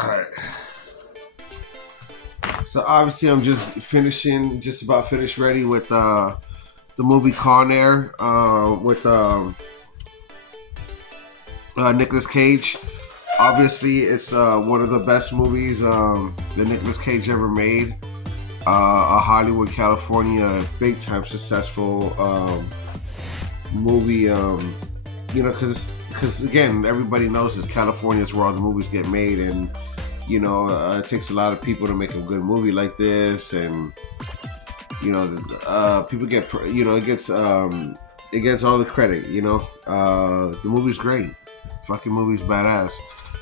All right. So obviously, I'm just about finished ready with the movie ConAir with Nicolas Cage. Obviously, it's one of the best movies that Nicolas Cage ever made. A Hollywood, California, big time successful movie. Because again, everybody knows this. California is where all the movies get made, and it takes a lot of people to make a good movie like this, and people get it gets all the credit. The movie's great. Fucking movie's badass.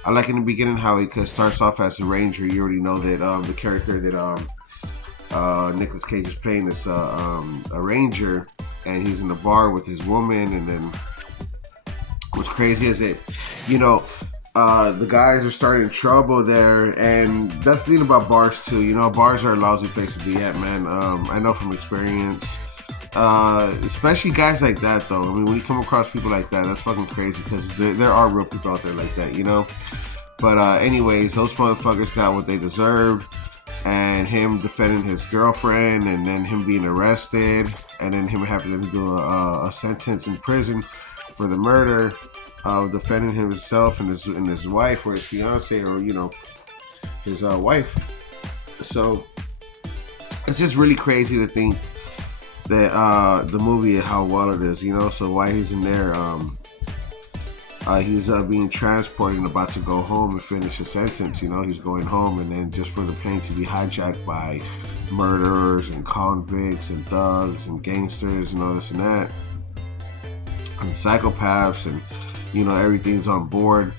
I like in the beginning how it starts off as a ranger. You already know that the character that Nicolas Cage is playing is a ranger, and he's in the bar with his woman, and then what's crazy is the guys are starting trouble there, and that's the thing about bars too. Bars are a lousy place to be at, man. I know from experience. Especially guys like that, though. I mean, when you come across people like that, that's fucking crazy, because there are real people out there like that, But anyways, those motherfuckers got what they deserved, and him defending his girlfriend, and then him being arrested, and then him having to do a sentence in prison for the murder of defending himself and his wife, or his fiance, or his wife. So it's just really crazy to think that the movie, how well it is, So while he's in there, he's being transported and about to go home and finish his sentence. He's going home, and then just for the plane to be hijacked by murderers and convicts and thugs and gangsters and all this and that, and psychopaths, and everything's on board,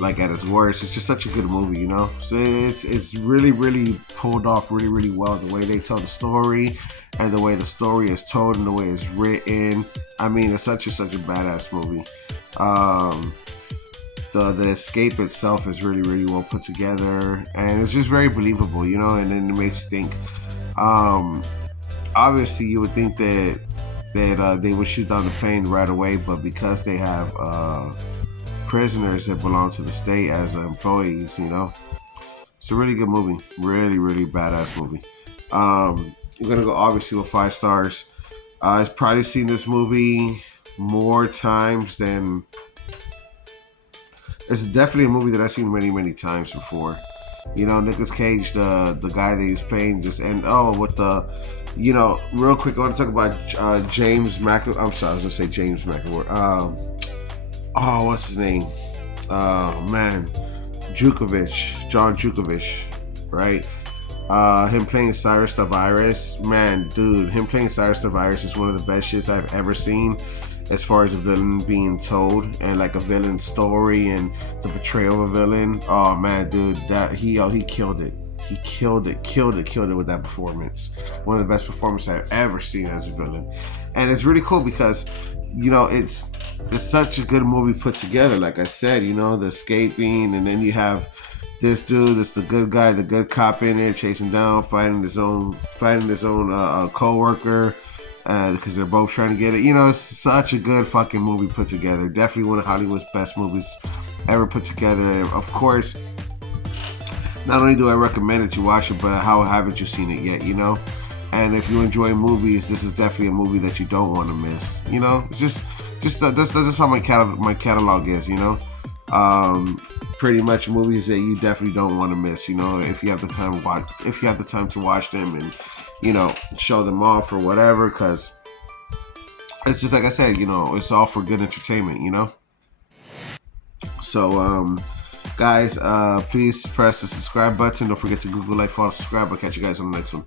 like at its worst. It's just such a good movie, So it's really, really pulled off really, really well. The way they tell the story, and the way the story is told, and the way it's written. I mean, it's such a badass movie. The escape itself is really, really well put together, and it's just very believable, And then it makes you think. Obviously, you would think that they would shoot down the plane right away, but because they have prisoners that belong to the state as employees, it's a really good movie. Really, really badass movie. We're gonna go obviously with 5 stars. I've probably seen this movie more times than. It's definitely a movie that I've seen many, many times before. Nicolas Cage, the guy that he's playing, with the, real quick, I want to talk about James McAvoy. I'm sorry, I was gonna say James McAvoy. What's his name? Man, John Jukovic, right? Him playing Cyrus the Virus, man, dude, him playing Cyrus the Virus is one of the best shits I've ever seen, as far as a villain being told, and like a villain story, and the portrayal of a villain. Oh man, dude, that he killed it. He killed it with that performance. One of the best performances I've ever seen as a villain. And it's really cool because, it's such a good movie put together. Like I said, the escaping, and then you have this dude that's the good guy, the good cop in it, chasing down, fighting his own co-worker, because they're both trying to get it. It's such a good fucking movie put together. Definitely one of Hollywood's best movies ever put together. And of course, not only do I recommend that you watch it, but how haven't you seen it yet, And if you enjoy movies, this is definitely a movie that you don't want to miss, It's just that's how my catalog is, Pretty much movies that you definitely don't want to miss, if you have the time to watch them, and show them off or whatever, because it's just like I said, it's all for good entertainment, So guys, please press the subscribe button. Don't forget to Google, like, follow, subscribe. I'll catch you guys on the next one.